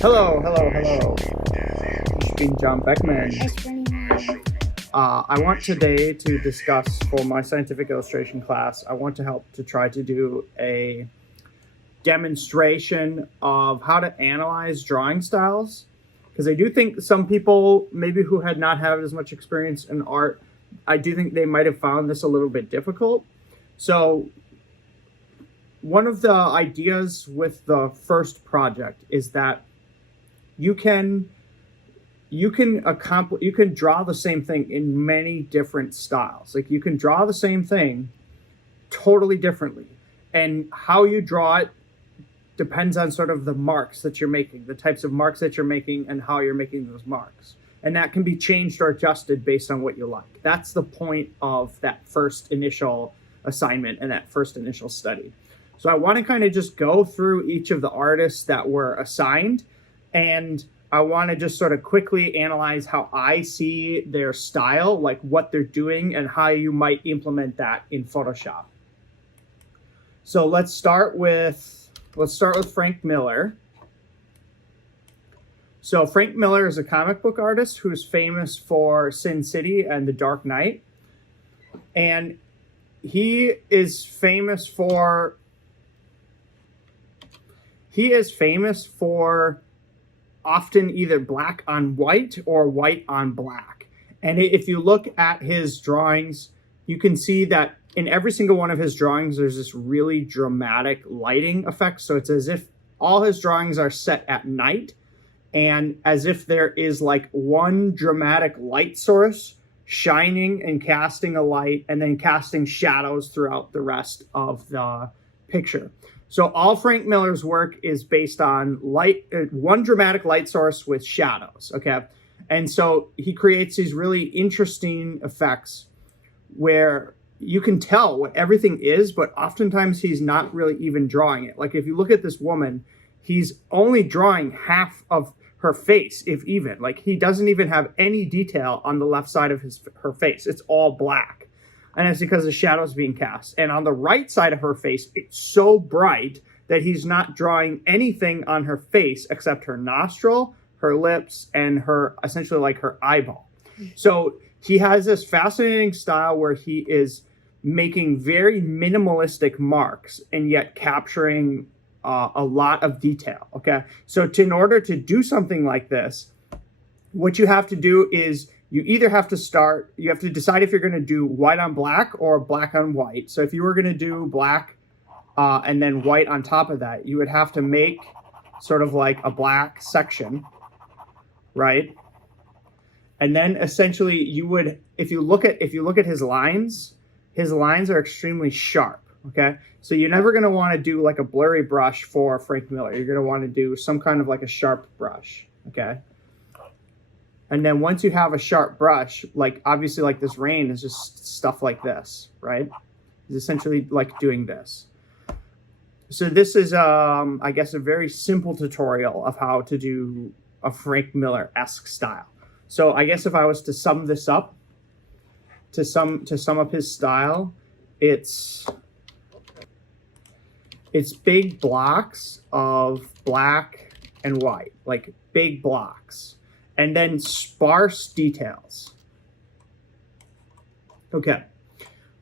Hello, hello, hello. Ich bin John Beckman. I want today to discuss for my scientific illustration class, I want to help to try to do a demonstration of how to analyze drawing styles. Because I do think some people, maybe who had not had as much experience in art, I do think they might have found this a little bit difficult. So one of the ideas with the first project is that you can draw the same thing in many different styles. Like you can draw the same thing totally differently, and how you draw it depends on sort of the marks that you're making, the types of marks that you're making, and how you're making those marks. And that can be changed or adjusted based on what you like. That's the point of that first initial assignment and that first initial study. So I want to kind of just go through each of the artists that were assigned, and I want to just sort of quickly analyze how I see their style, like what they're doing and how you might implement that in Photoshop. So let's start with Frank Miller. So Frank Miller is a comic book artist who's famous for Sin City and The Dark Knight. And he is famous for often either black on white or white on black. And if you look at his drawings, you can see that in every single one of his drawings, there's this really dramatic lighting effect. So it's as if all his drawings are set at night, and as if there is like one dramatic light source shining and casting a light and then casting shadows throughout the rest of the picture. So all Frank Miller's work is based on light, one dramatic light source with shadows, okay? And so he creates these really interesting effects where you can tell what everything is, but oftentimes he's not really even drawing it. Like if you look at this woman, he's only drawing half of her face, if even. Like he doesn't even have any detail on the left side of her face. It's all black. And it's because the shadow's being cast. And on the right side of her face, it's so bright that he's not drawing anything on her face except her nostril, her lips, and her, essentially like her eyeball. So he has this fascinating style where he is making very minimalistic marks and yet capturing a lot of detail, okay? So in order to do something like this, what you have to do is you have to decide if you're going to do white on black or black on white. So if you were going to do black and then white on top of that, you would have to make sort of like a black section, right? And then essentially you would, if you look at his lines are extremely sharp, okay? So you're never going to want to do like a blurry brush for Frank Miller. You're going to want to do some kind of like a sharp brush, okay? And then once you have a sharp brush, like obviously like this rain is just stuff like this, right? It's essentially like doing this. So this is, I guess, a very simple tutorial of how to do a Frank Miller-esque style. So I guess if I was to sum this up, to sum up his style, it's big blocks of black and white, like big blocks. And then sparse details. Okay,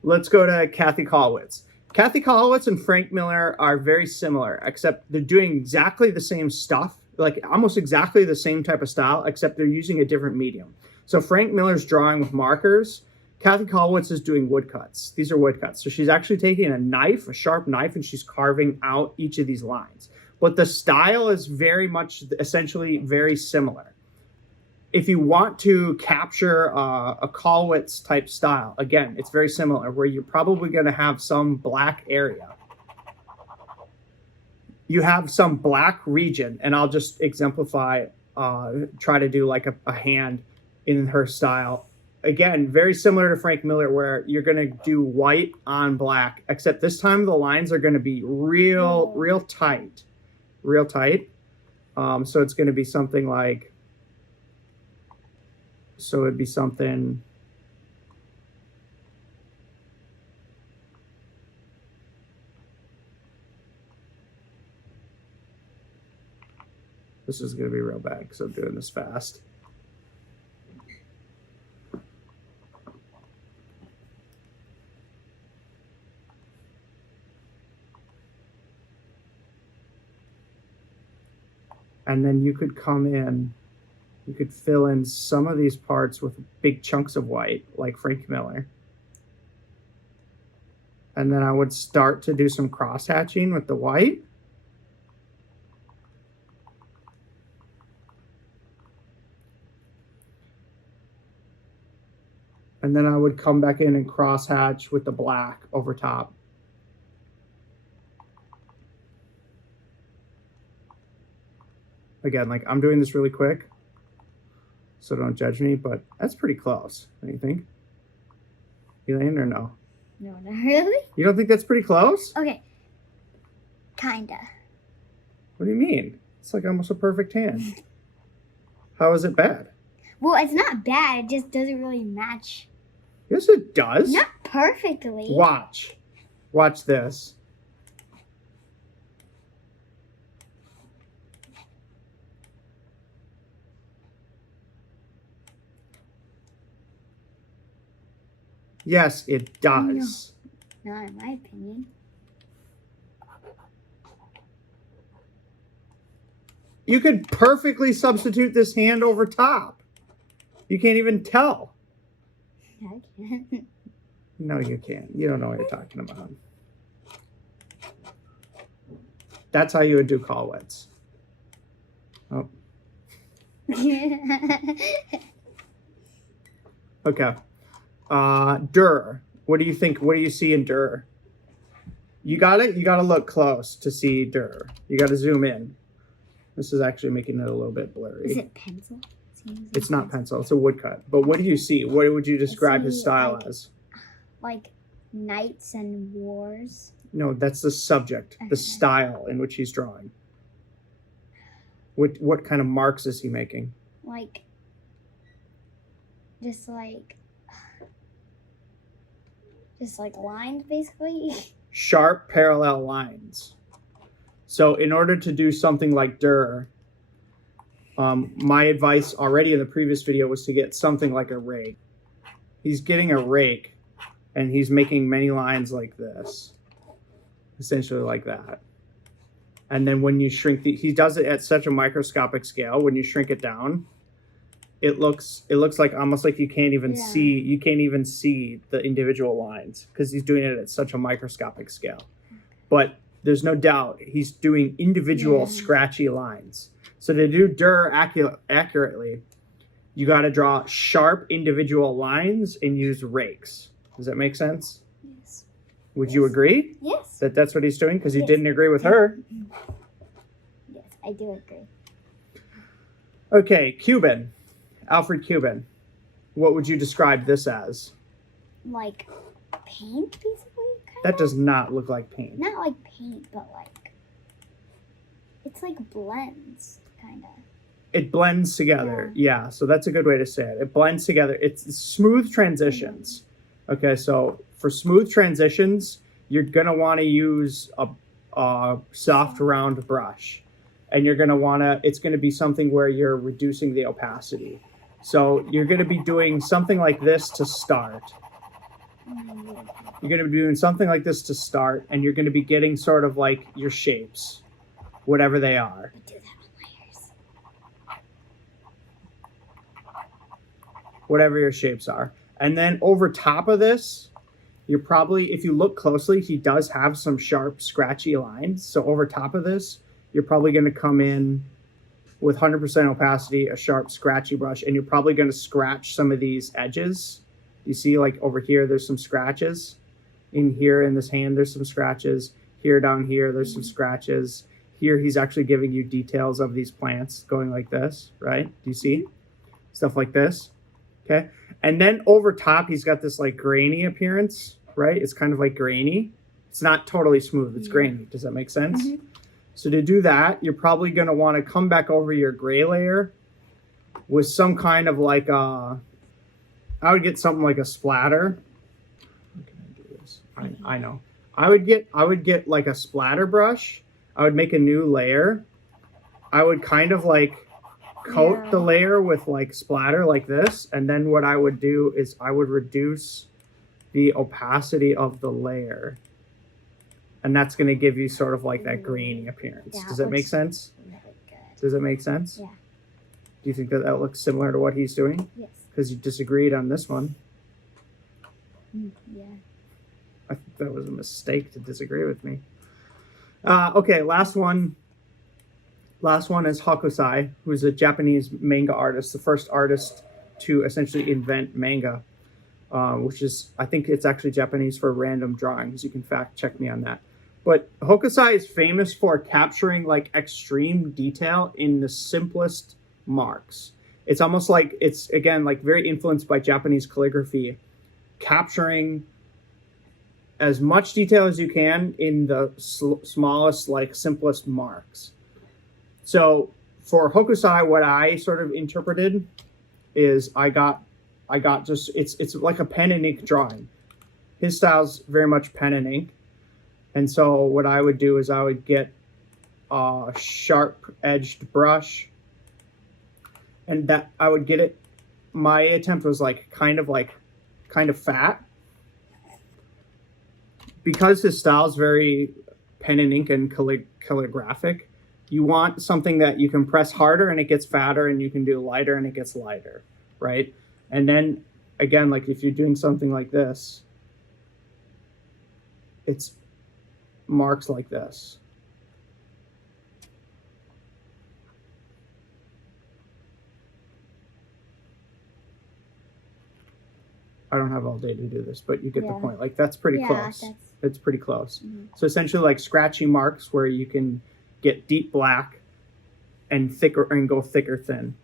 let's go to Kathy Colwitz. Kathy Colwitz and Frank Miller are very similar, except they're doing exactly the same stuff, like almost exactly the same type of style, except they're using a different medium. So Frank Miller's drawing with markers. Kathy Colwitz is doing woodcuts. These are woodcuts. So she's actually taking a knife, a sharp knife, and she's carving out each of these lines. But the style is very much, essentially very similar. If you want to capture a Colwitz type style, again, it's very similar, where you're probably going to have some black area. You have some black region, and I'll just exemplify, try to do like a hand in her style. Again, very similar to Frank Miller, where you're going to do white on black, except this time the lines are going to be real tight. So it's going to be something like, so it'd be something This is going to be real bad because I'm doing this fast. And then you could come in, you could fill in some of these parts with big chunks of white, like Frank Miller. And then I would start to do some cross-hatching with the white. And then I would come back in and cross-hatch with the black over top. Again, like I'm doing this really quick, so don't judge me, but that's pretty close. What do you think? Elaine, or no? No, not really. You don't think that's pretty close? Okay. Kinda. What do you mean? It's like almost a perfect hand. How is it bad? Well, it's not bad. It just doesn't really match. Yes, it does. Not perfectly. Watch. Watch this. Yes, it does. No. Not in my opinion. You could perfectly substitute this hand over top. You can't even tell. I can't. No, you can't. You don't know what you're talking about. That's how you would do Colwitz. Oh. Okay. Dur. What do you think? What do you see in Dur? You gotta look close to see Dur. You gotta zoom in. This is actually making it a little bit blurry. Is it pencil? It's not pencil, it's a woodcut. But what do you see? What would you describe his style as? Like knights and wars. No, that's the subject, the style in which he's drawing. What kind of marks is he making? Like, just like lines, basically. Sharp parallel lines. So in order to do something like Dur, my advice already in the previous video was to get something like a rake. He's getting a rake, and he's making many lines like this. Essentially like that. And then when you shrink he does it at such a microscopic scale, when you shrink it down, it looks like almost like you can't even see the individual lines because he's doing it at such a microscopic scale. But there's no doubt he's doing individual scratchy lines. So to do Dur accurately, you got to draw sharp individual lines and use rakes. Does that make sense? Yes. Would you agree? Yes. That's what he's doing? Because you didn't agree with her. Yes, I do agree. Okay, Cuban. Alfred Cuban. What would you describe this as? Like paint, basically? That does not look like paint. Not like paint, but like... It's like blends, kind of. It blends together. Yeah, so that's a good way to say it. It blends together. It's smooth transitions. Okay, so for smooth transitions, you're going to want to use a soft round brush. And you're going to want to, it's going to be something where you're reducing the opacity. So you're going to be doing something like this to start. You're going to be doing something like this to start, and you're going to be getting sort of like your shapes, whatever they are. We do that with layers. Whatever your shapes are. And then over top of this, you're probably, if you look closely, he does have some sharp, scratchy lines. So over top of this, you're probably going to come in with 100% opacity, a sharp, scratchy brush, and you're probably going to scratch some of these edges. You see, like over here, there's some scratches. In here, in this hand, there's some scratches. Here, down here, there's some scratches. Here, he's actually giving you details of these plants going like this, right? Do you see? Stuff like this, okay? And then over top, he's got this like grainy appearance, right? It's kind of like grainy. It's not totally smooth, it's grainy. Does that make sense? So to do that, you're probably gonna wanna come back over your gray layer with some kind of like I would get something like a splatter. How can I do this? I know. I would get like a splatter brush. I would make a new layer, I would kind of like coat the layer with like splatter like this, and then what I would do is I would reduce the opacity of the layer, and that's going to give you sort of like that grainy appearance. Yeah, Does that make sense? Really good. Does it make sense? Yeah. Do you think that that looks similar to what he's doing? Yes. Because you disagreed on this one. Yeah. I think that was a mistake to disagree with me. Okay, last one. Last one is Hokusai, who's a Japanese manga artist, the first artist to essentially invent manga, which is, I think it's actually Japanese for random drawings. You can fact check me on that. But Hokusai is famous for capturing like extreme detail in the simplest marks. It's almost like it's, again, like very influenced by Japanese calligraphy, capturing as much detail as you can in the smallest, like simplest marks. So for Hokusai, what I sort of interpreted is I got just, it's like a pen and ink drawing. His style's very much pen and ink. And so what I would do is I would get a sharp edged brush, and that I would get it. My attempt was like kind of fat, because his style is very pen and ink and calligraphic. You want something that you can press harder and it gets fatter, and you can do lighter and it gets lighter, right? And then again, like if you're doing something like this, it's marks like this. I don't have all day to do this, but you get the point. Like that's pretty close. It's pretty close. So essentially like scratchy marks where you can get deep black and thicker and go thicker thin.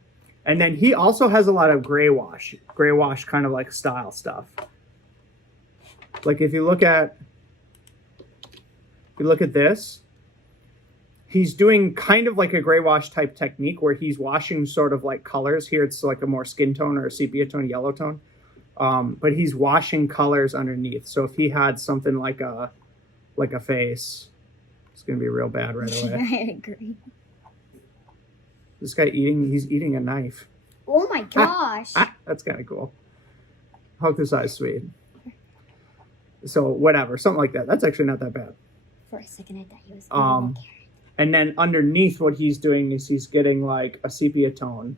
And then he also has a lot of gray wash kind of like style stuff. Like if you look at this, he's doing kind of like a gray wash type technique where he's washing sort of like colors. Here it's like a more skin tone or a sepia tone, yellow tone. But he's washing colors underneath. So if he had something like a face, it's gonna be real bad right away. I agree. This guy he's eating a knife. Oh my gosh. That's kind of cool. Hokusai is sweet. So whatever, something like that. That's actually not that bad. For a second I thought he was and then underneath what he's doing is he's getting like a sepia tone.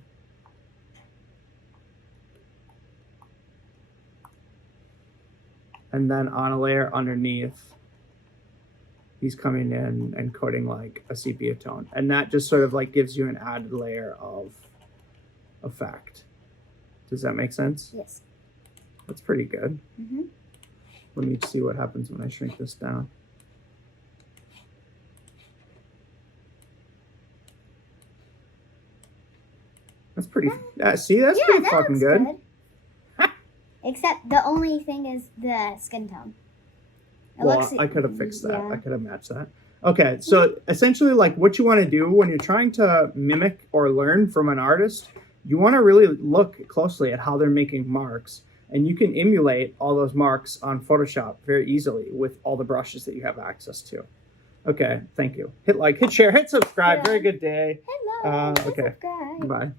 And then on a layer underneath, he's coming in and coating like a sepia tone. And that just sort of like gives you an added layer of effect. Does that make sense? Yes. That's pretty good. Let me see what happens when I shrink this down. That's pretty, see, that's pretty fucking good. Except the only thing is the skin tone. I could have fixed that. Yeah. I could have matched that. Okay, so essentially like what you want to do when you're trying to mimic or learn from an artist, you want to really look closely at how they're making marks. And you can emulate all those marks on Photoshop very easily with all the brushes that you have access to. Okay, thank you. Hit like, hit share, hit subscribe. Very good day. Hello. Okay, subscribe. bye.